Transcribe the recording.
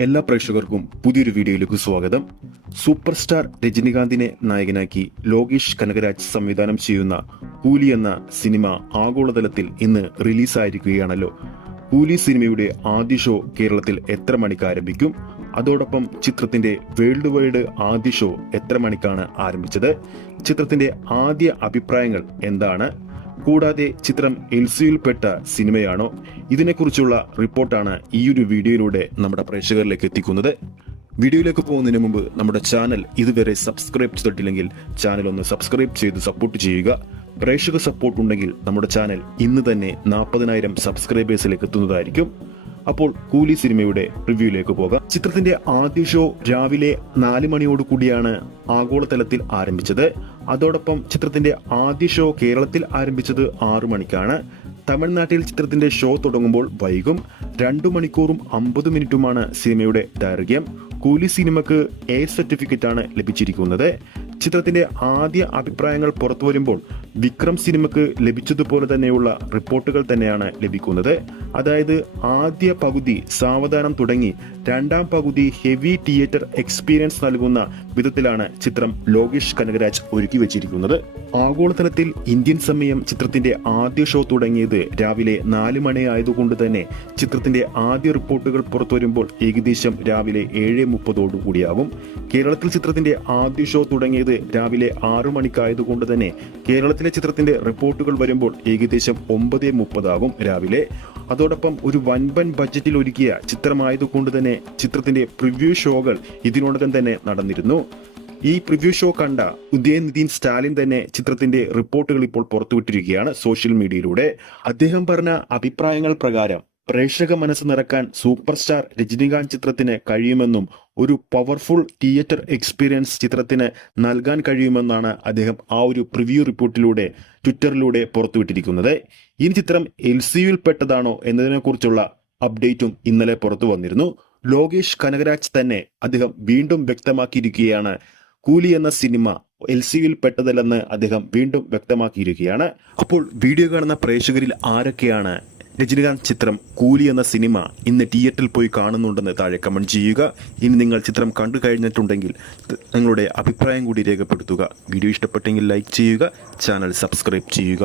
എല്ലാ പ്രേക്ഷകർക്കും പുതിയൊരു വീഡിയോയിലേക്ക് സ്വാഗതം. സൂപ്പർ സ്റ്റാർ രജനികാന്തിനെ നായകനാക്കി ലോകേഷ് കനകരാജ് സംവിധാനം ചെയ്യുന്ന കൂലി എന്ന സിനിമ ആഗോളതലത്തിൽ ഇന്ന് റിലീസായിരിക്കുകയാണല്ലോ. കൂലി സിനിമയുടെ ആദ്യ ഷോ കേരളത്തിൽ എത്ര മണിക്ക് ആരംഭിക്കും? അതോടൊപ്പം ചിത്രത്തിന്റെ വേൾഡ് വൈഡ് ആദ്യ ഷോ എത്ര മണിക്കാണ് ആരംഭിച്ചത്? ചിത്രത്തിന്റെ ആദ്യ അഭിപ്രായങ്ങൾ എന്താണ്? കൂടാതെ ചിത്രം എൽസിയിൽപ്പെട്ട സിനിമയാണോ? ഇതിനെക്കുറിച്ചുള്ള റിപ്പോർട്ടാണ് ഈ ഒരു വീഡിയോയിലൂടെ നമ്മുടെ പ്രേക്ഷകരിലേക്ക് എത്തിക്കുന്നത്. വീഡിയോയിലേക്ക് പോകുന്നതിന് മുമ്പ് നമ്മുടെ ചാനൽ ഇതുവരെ സബ്സ്ക്രൈബ് ചെയ്തിട്ടില്ലെങ്കിൽ ചാനൽ ഒന്ന് സബ്സ്ക്രൈബ് ചെയ്ത് സപ്പോർട്ട് ചെയ്യുക. പ്രേക്ഷക സപ്പോർട്ട് ഉണ്ടെങ്കിൽ നമ്മുടെ ചാനൽ ഇന്ന് തന്നെ 40,000 സബ്സ്ക്രൈബേഴ്സിലേക്ക് എത്തുന്നതായിരിക്കും. അപ്പോൾ കൂലി സിനിമയുടെ റിവ്യൂയിലേക്ക് പോകാം. ചിത്രത്തിന്റെ ആദ്യ ഷോ രാവിലെ 4 മണിയോട് കൂടിയാണ് ആഗോളതലത്തിൽ ആരംഭിച്ചത്. അതോടൊപ്പം ചിത്രത്തിന്റെ ആദ്യ ഷോ കേരളത്തിൽ ആരംഭിച്ചത് 6 മണിക്കാണ്. തമിഴ്നാട്ടിൽ ചിത്രത്തിന്റെ ഷോ തുടങ്ങുമ്പോൾ വൈകും. 2 മണിക്കൂറും 50 മിനിറ്റുമാണ് സിനിമയുടെ ദൈർഘ്യം. കൂലി സിനിമക്ക് എ സർട്ടിഫിക്കറ്റ് ആണ് ലഭിച്ചിരിക്കുന്നത്. ചിത്രത്തിന്റെ ആദ്യ അഭിപ്രായങ്ങൾ പുറത്തു വരുമ്പോൾ വിക്രം സിനിമക്ക് ലഭിച്ചതുപോലെ തന്നെയുള്ള റിപ്പോർട്ടുകൾ തന്നെയാണ് ലഭിക്കുന്നത്. അതായത് ആദ്യ പകുതി സാവധാനം തുടങ്ങി രണ്ടാം പകുതി ഹെവി തിയേറ്റർ എക്സ്പീരിയൻസ് നൽകുന്ന വിധത്തിലാണ് ചിത്രം ലോകേഷ് കനകരാജ് ഒരുക്കി വെച്ചിരിക്കുന്നത്. ആഗോളതലത്തിൽ ഇന്ത്യൻ സമയം ചിത്രത്തിന്റെ ആദ്യ ഷോ തുടങ്ങിയത് രാവിലെ 4 മണി ആയതുകൊണ്ട് തന്നെ ചിത്രത്തിന്റെ ആദ്യ റിപ്പോർട്ടുകൾ പുറത്തു വരുമ്പോൾ ഏകദേശം രാവിലെ 7:30 കൂടിയാകും. കേരളത്തിൽ ചിത്രത്തിന്റെ ആദ്യ ഷോ തുടങ്ങിയത് രാവിലെ 6 മണിക്കായതുകൊണ്ട് തന്നെ കേരളത്തിലെ ചിത്രത്തിന്റെ റിപ്പോർട്ടുകൾ വരുമ്പോൾ ഏകദേശം 9:30 ആകും രാവിലെ. അതോടൊപ്പം ഒരു വൻപൻ ബഡ്ജറ്റിൽ ഒരുക്കിയ ചിത്രമായതുകൊണ്ട് തന്നെ ചിത്രത്തിന്റെ പ്രിവ്യൂ ഷോകൾ ഇതിനോടകം തന്നെ നടന്നിരുന്നു. ഈ പ്രിവ്യൂ ഷോ കണ്ട ഉദയനിധി സ്റ്റാലിൻ തന്നെ ചിത്രത്തിന്റെ റിപ്പോർട്ടുകൾ ഇപ്പോൾ പുറത്തുവിട്ടിരിക്കുകയാണ് സോഷ്യൽ മീഡിയയിലൂടെ. അദ്ദേഹം പറഞ്ഞ അഭിപ്രായങ്ങൾ പ്രകാരം പ്രേക്ഷക മനസ്സ് നിറക്കാൻ സൂപ്പർ സ്റ്റാർ രജനികാന്ത് ചിത്രത്തിന് കഴിയുമെന്നും ഒരു പവർഫുൾ തിയേറ്റർ എക്സ്പീരിയൻസ് ചിത്രത്തിന് നൽകാൻ കഴിയുമെന്നാണ് അദ്ദേഹം ആ ഒരു പ്രിവ്യൂ റിപ്പോർട്ടിലൂടെ ട്വിറ്ററിലൂടെ പുറത്തുവിട്ടിരിക്കുന്നത്. ഈ ചിത്രം എൽസിയുയിൽ പെട്ടതാണോ എന്നതിനെക്കുറിച്ചുള്ള അപ്ഡേറ്റും ഇന്നലെ പുറത്തു വന്നിരുന്നു. ലോകേഷ് കനകരാജ് തന്നെ അദ്ദേഹം വീണ്ടും വ്യക്തമാക്കിയിരിക്കുകയാണ്, കൂലി എന്ന സിനിമ എൽസിയിൽ പെട്ടതല്ലെന്ന് അദ്ദേഹം വീണ്ടും വ്യക്തമാക്കിയിരിക്കുകയാണ്. അപ്പോൾ വീഡിയോ കാണുന്ന പ്രേക്ഷകരിൽ ആരൊക്കെയാണ് രജനികാന്ത് ചിത്രം കൂലി എന്ന സിനിമ ഇന്ന് തിയേറ്ററിൽ പോയി കാണുന്നുണ്ടെന്ന് താഴെ കമന്റ് ചെയ്യുക. ഇനി നിങ്ങൾ ചിത്രം കണ്ടു കഴിഞ്ഞിട്ടുണ്ടെങ്കിൽ നിങ്ങളുടെ അഭിപ്രായം കൂടി രേഖപ്പെടുത്തുക. വീഡിയോ ഇഷ്ടപ്പെട്ടെങ്കിൽ ലൈക്ക് ചെയ്യുക, ചാനൽ സബ്സ്ക്രൈബ് ചെയ്യുക.